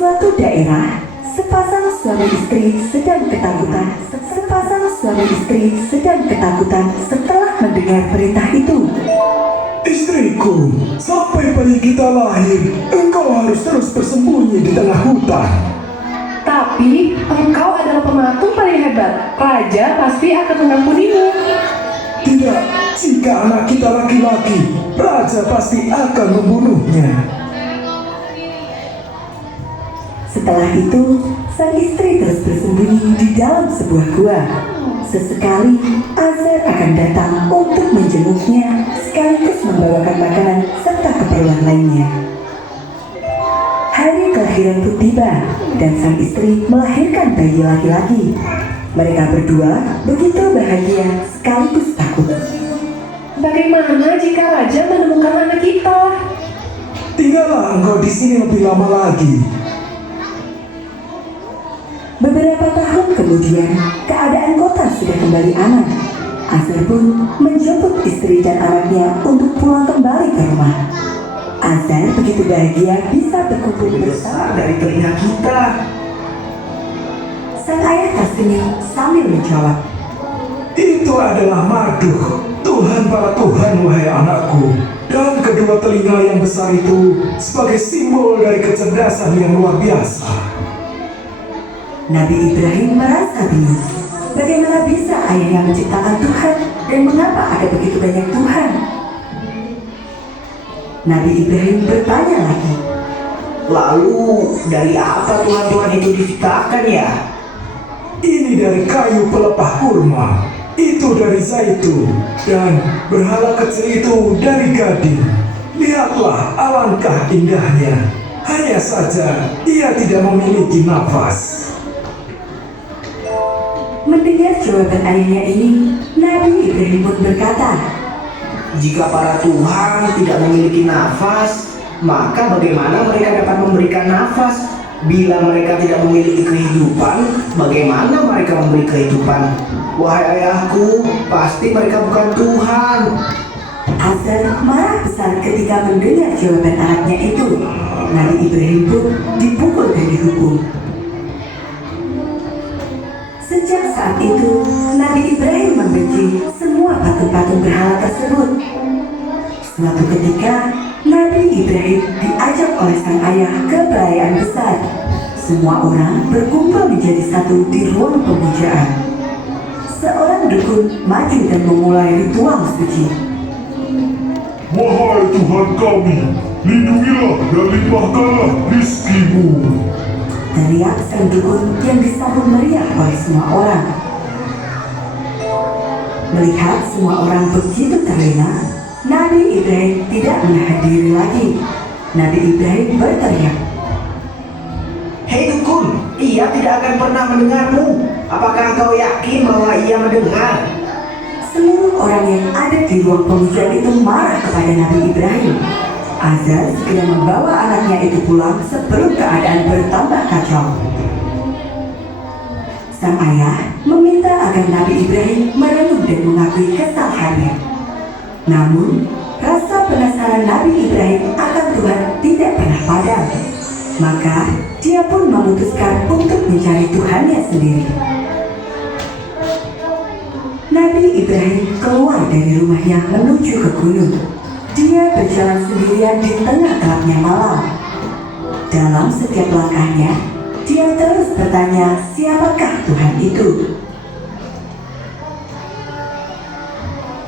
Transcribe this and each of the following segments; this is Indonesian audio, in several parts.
suatu daerah, sepasang suami istri sedang ketakutan. Sepasang suami istri sedang ketakutan setelah mendengar perintah itu. Istriku, sampai bayi kita lahir, engkau harus terus bersembunyi di tengah hutan. Tapi engkau adalah pematung paling hebat. Raja pasti akan mengampunimu. Tidak, jika anak kita laki-laki, raja pasti akan membunuhnya. Setelah itu, sang istri terus bersembunyi di dalam sebuah gua. Sesekali, Azar akan datang untuk menjenguknya, sekaligus membawakan makanan serta keperluan lainnya. Hari kelahiran pun tiba, dan sang istri melahirkan bayi laki-laki. Mereka berdua begitu bahagia sekaligus takut. Bagaimana jika raja menemukan anak kita? Tinggallah engkau di sini lebih lama lagi. Beberapa tahun kemudian, keadaan kota sudah kembali aman. Azar pun menjemput istri dan anaknya untuk pulang kembali ke rumah. Azar begitu bahagia bisa berkumpul bersama Dari telinga kita. sang ayah tersenyum sambil menjawab. Itu adalah Marduk, Tuhan para Tuhan, wahai anakku. Dan kedua telinga yang besar itu sebagai simbol dari kecerdasan yang luar biasa. Nabi Ibrahim merasa bingung. Bagaimana bisa ayah yang menciptakan Tuhan dan mengapa ada begitu banyak Tuhan? Nabi Ibrahim bertanya lagi. Lalu dari apa Tuhan-Tuhan itu diciptakan ya? Ini dari kayu pelepah kurma, itu dari zaitun, dan berhala kecil itu dari gading. Lihatlah alangkah indahnya. Hanya saja ia tidak memiliki nafas. Mendengar jawaban ayahnya ini, Nabi Ibrahim pun berkata, Jika para Tuhan tidak memiliki nafas, maka bagaimana mereka dapat memberikan nafas? Bila mereka tidak memiliki kehidupan, bagaimana mereka memberi kehidupan? Wahai ayahku, pasti mereka bukan Tuhan. Azar marah besar ketika mendengar jawaban anaknya itu. Nabi Ibrahim pun dipukul dan dihukum. Sejak saat itu, Nabi Ibrahim membenci semua patung-patung berhala tersebut. Suatu ketika, Nabi Ibrahim diajak oleh sang ayah ke perayaan besar. Semua orang berkumpul menjadi satu di ruang pemujaan. Seorang dukun maju dan memulai ritual suci. Wahai Tuhan kami, lindungilah dan limpahkanlah rizkimu. Teriak sang dukun yang disambut meriah oleh semua orang. Melihat semua orang begitu terlena, Nabi Ibrahim tidak menahan diri lagi. Nabi Ibrahim berteriak, Hei dukun, ia tidak akan pernah mendengarmu. Apakah kau yakin bahwa ia mendengar? seluruh orang yang ada di ruang pemujaan itu marah kepada Nabi Ibrahim. Azar segera membawa anaknya itu pulang sebelum keadaan bertambah kacau. Sang ayah meminta agar Nabi Ibrahim merenung dan mengakui kesalahannya. Namun, rasa penasaran Nabi Ibrahim akan Tuhan tidak pernah padam. Maka, dia pun memutuskan untuk mencari Tuhannya sendiri. Nabi Ibrahim keluar dari rumahnya menuju ke gunung. Dia berjalan sendirian di tengah gelapnya malam. Dalam setiap langkahnya, dia terus bertanya siapakah Tuhan itu.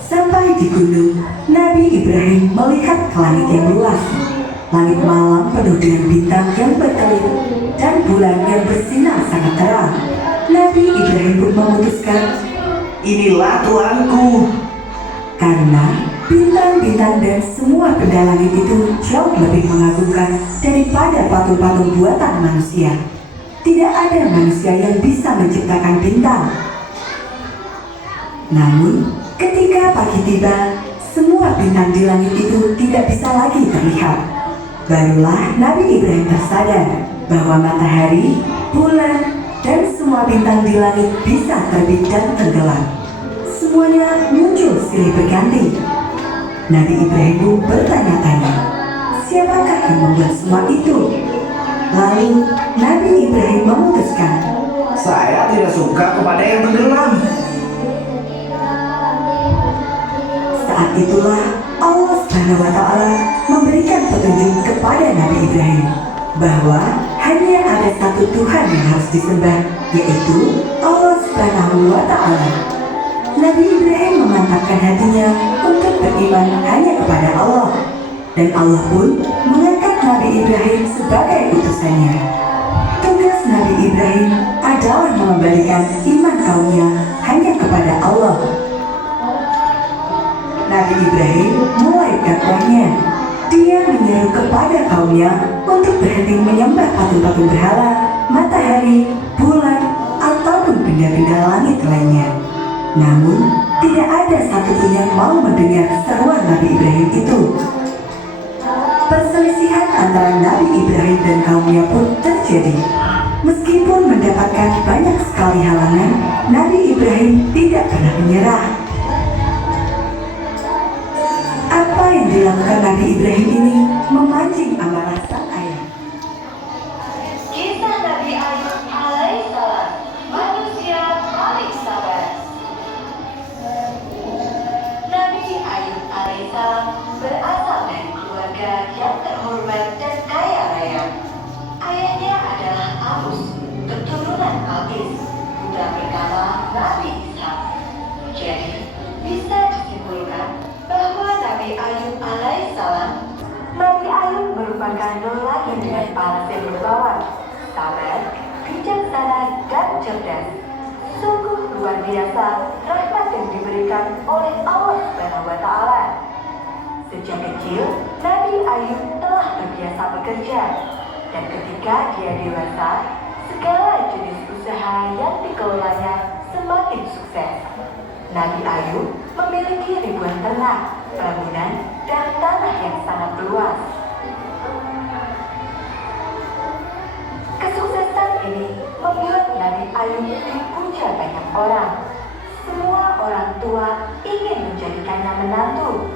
Sampai di gunung, Nabi Ibrahim melihat ke langit yang luas. Langit malam penuh dengan bintang yang berkelip dan bulan yang bersinar sangat terang. Nabi Ibrahim pun memutuskan, Inilah Tuanku. karena bintang-bintang dan semua benda langit itu jauh lebih mengagumkan daripada patung-patung buatan manusia. Tidak ada manusia yang bisa menciptakan bintang. Namun, ketika pagi tiba, semua bintang di langit itu tidak bisa lagi terlihat. Barulah Nabi Ibrahim tersadar bahwa matahari, bulan, dan semua bintang di langit bisa terbit dan tenggelam. Semuanya muncul silih berganti. Nabi Ibrahim pun bertanya-tanya, siapakah yang membuat semua itu? Lalu Nabi Ibrahim memutuskan, Saya tidak suka kepada yang tenggelam. saat itulah Allah SWT memberikan petunjuk kepada Nabi Ibrahim bahwa hanya ada satu Tuhan yang harus disembah, yaitu Allah SWT. Nabi Ibrahim memantapkan hatinya untuk beriman hanya kepada Allah, dan Allah pun mengangkat Nabi Ibrahim sebagai utusannya. Tugas Nabi Ibrahim adalah mengembalikan iman kaumnya hanya kepada Allah. Nabi Ibrahim mulai dakwahnya. Dia menyeru kepada kaumnya untuk berhenti menyembah patung-patung berhala, matahari, bulan, ataupun benda-benda langit lainnya. Namun, tidak ada satupun yang mau mendengar seruan Nabi Ibrahim itu. Perselisihan antara Nabi Ibrahim dan kaumnya pun terjadi. Meskipun mendapatkan banyak sekali halangan, Nabi Ibrahim tidak pernah menyerah. Apa yang dilakukan Nabi Ibrahim ini memancing amarah sang ayah. Kisah Nabi Ayub alaihissalam, manusia paling sabar. Nabi Ayub alaihissalam berasal dari keluarga yang terhormat dan kaya raya. Ayahnya adalah Abus, keturunan Abis, putra pertama Nabi Ishak. Jadi, bisa disimpulkan bahwa Nabi Ayub alaihissalam, Nabi Ayub merupakan lelaki dengan paras yang berbawan, sabar, bijaksana, dan cerdas. Sungguh luar biasa rahmat yang diberikan oleh Allah SWT. Sejak kecil, Nabi Ayub telah terbiasa bekerja, dan ketika dia dewasa, segala jenis usaha yang dikelolanya semakin sukses. Nabi Ayub memiliki ribuan ternak, bangunan, dan tanah yang sangat luas. Kesuksesan ini membuat Nabi Ayub dipuja banyak orang. Semua orang tua ingin menjadikannya menantu.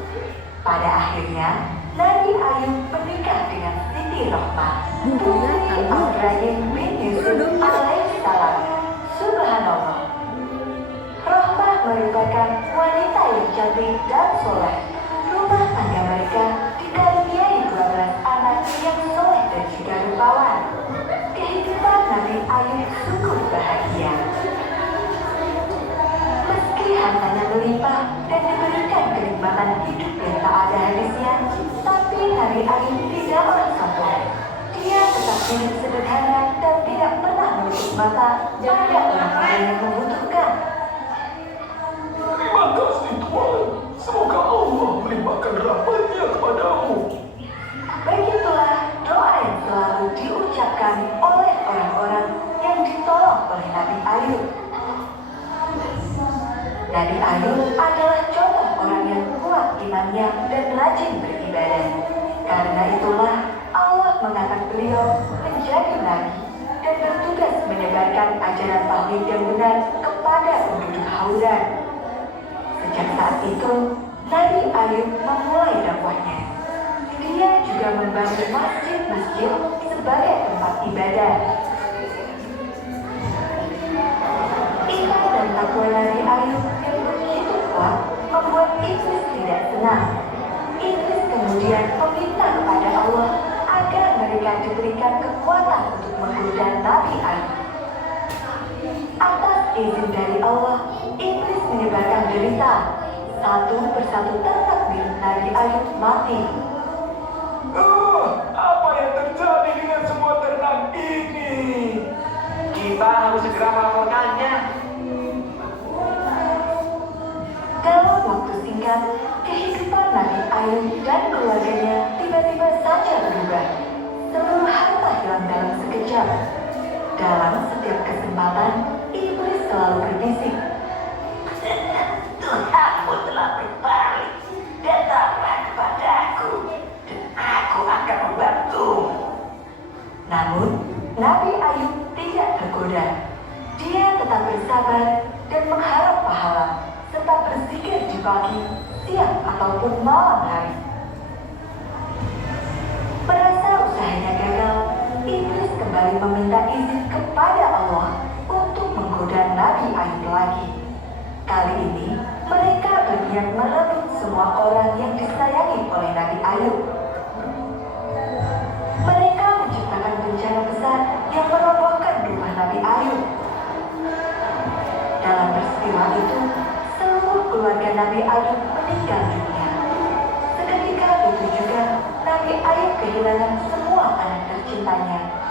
Pada akhirnya, Nabi Ayub menikah dengan Siti Rohmah, putri Ibrahim bin Yusuf alaihissalam. Subhanallah. Rohmah merupakan wanita yang cantik dan soleh. Rumah tangga mereka dikaruniai 12 anak yang soleh dan juga rupawan. Kehidupan Nabi Ayub sungguh bahagia. Meski hartanya melimpah dan diberikan kenikmatan hidup yang tak ada habisnya, tapi Nabi Ayub tidaklah sombong. Dia tetap hidup sederhana dan tidak pernah menutup mata pada orang-orang yang membutuhkan. Terima kasih Tuhan. Semoga Allah melimpahkan rahmat-Nya kepadamu. Begitulah doa yang selalu diucapkan oleh orang-orang yang ditolong oleh Nabi Ayub. Nabi Ayub adalah contoh orang yang kuat imannya dan rajin beribadah. Karena itulah Allah mengangkat beliau menjadi nabi dan bertugas menyebarkan ajaran tauhid yang benar kepada penduduk Hauran. Sejak saat itu, Nabi Ayub memulai dakwahnya. Dia juga membangun masjid-masjid sebagai tempat ibadah. Iman dan takwa Nabi Ayub yang begitu kuat membuat iblis tidak senang. Iblis kemudian meminta kepada Allah agar mereka diberikan kekuatan untuk menggoda Nabi Ayub. Atas izin dari Allah, iblis menyebarkan derita. Satu persatu ternak milik Nabi Ayub mati. Apa yang terjadi dengan semua ternak ini? Kita harus segera melaporkannya. Dalam waktu singkat, kehidupan Nabi Ayub dan keluarganya tiba-tiba saja berubah. Seluruh harta hilang dalam sekejap. Dalam setiap kesempatan, iblis selalu berbisik, Tuhanmu telah berbalik, datanglah kepadaku, dan aku akan membantumu. Namun, Nabi Ayub tidak tergoda. Dia tetap bersabar dan mengharap pahala, tetap berzikir di pagi, siang, ataupun malam hari. Merasa usahanya gagal, Iblis kembali meminta izin kepada Allah untuk menggoda Nabi Ayub lagi. Kali ini, mereka berniat merebut semua orang yang disayangi oleh Nabi Ayub. Mereka menciptakan bencana besar yang merobohkan rumah Nabi Ayub. Dalam peristiwa itu, seluruh keluarga Nabi Ayub meninggal dunia. Seketika itu juga, Nabi Ayub kehilangan semua anak tercintanya.